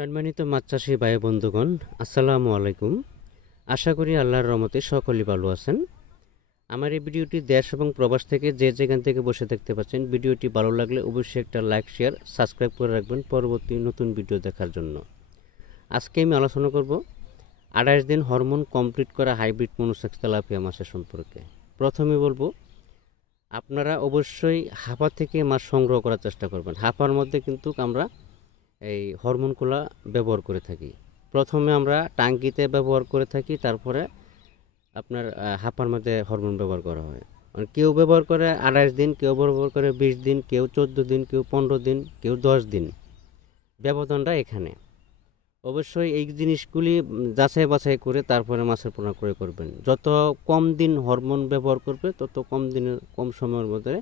সম্মানিত মাছ চাষী ভাই বন্ধুগণ, আসসালামু আলাইকুম। আশা করি আল্লাহর রহমতে সকলেই ভালো আছেন। আমার এই ভিডিওটি দেশ এবং প্রবাস থেকে যে যেখান থেকে বসে দেখতে পাচ্ছেন, ভিডিওটি ভালো লাগলে অবশ্যই একটা লাইক, শেয়ার, সাবস্ক্রাইব করে রাখবেন পরবর্তী নতুন ভিডিও দেখার জন্য। আজকে আমি আলোচনা করব 28 দিন হরমোন কমপ্লিট করা হাইব্রিড মনোসেক্স তেলাপিয়া মাছের সম্পর্কে। প্রথমে বলবো, আপনারা অবশ্যই হাপা থেকে মাছ সংগ্রহ করার চেষ্টা করবেন। হাপার মধ্যে কিন্তু আমরা এই হরমোনগুলো ব্যবহার করে থাকি। প্রথমে আমরা টাঙ্কিতে ব্যবহার করে থাকি, তারপরে আপনার হাপার মধ্যে হরমোন ব্যবহার করা হয়। মানে কেউ ব্যবহার করে 28 দিন, কেউ ব্যবহার করে 20 দিন, কেউ 14 দিন, কেউ 15 দিন, কেউ 10 দিন। ব্যবধানটা এখানে। অবশ্যই এই জিনিসগুলি যাচাই বাছাই করে তারপরে মাছের পোনা ক্রয় করবেন। যত কম দিন হরমোন ব্যবহার করবে, তত কম সময়ের মধ্যে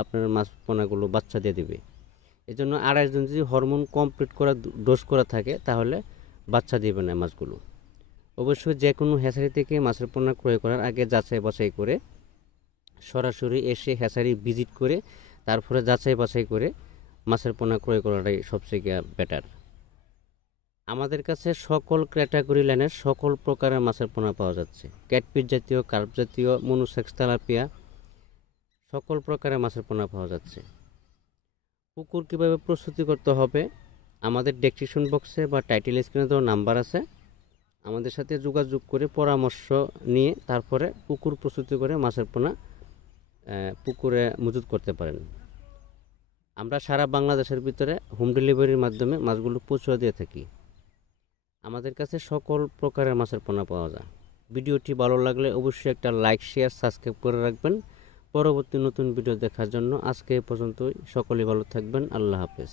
আপনার মাছ পোনাগুলো বাচ্চা দিয়ে দেবে। এই জন্য 28 দিন যদি হরমোন কমপ্লিট করা ডোজ করা থাকে, তাহলে বাচ্চা দেবে না মাছগুলো। অবশ্যই যে কোনো হ্যাচারি থেকে মাছের পোনা ক্রয় করার আগে যাচাই বাছাই করে, সরাসরি এসে হ্যাচারি ভিজিট করে তারপরে যাচাই বাছাই করে মাছের পোনা ক্রয় করাটাই সবচেয়ে বেটার। আমাদের কাছে সকল ক্যাটাগরি লাইনের সকল প্রকারের মাছের পোনা পাওয়া যাচ্ছে। ক্যাটফিশ জাতীয়, কার্প জাতীয়, মনোসেক্স তেলাপিয়া, সকল প্রকারের মাছের পোনা পাওয়া যাচ্ছে। পুকুর কীভাবে প্রস্তুতি করতে হবে, আমাদের ডেসক্রিপশন বক্সে বা টাইটেল স্ক্রিনে দেওয়া নাম্বার আছে। আমাদের সাথে যোগাযোগ করে পরামর্শ নিয়ে তারপরে পুকুর প্রস্তুতি করে মাছের পোনা পুকুরে মজুত করতে পারেন। আমরা সারা বাংলাদেশের ভিতরে হোম ডেলিভারির মাধ্যমে মাছগুলো পৌঁছে দিয়ে থাকি। আমাদের কাছে সকল প্রকারের মাছের পোনা পাওয়া যায়। ভিডিওটি ভালো লাগলে অবশ্যই একটা লাইক, শেয়ার, সাবস্ক্রাইব করে রাখবেন পরবর্তী নতুন ভিডিও দেখার জন্য। আজকে এ পর্যন্তই। সকলেই ভালো থাকবেন। আল্লাহ হাফেজ।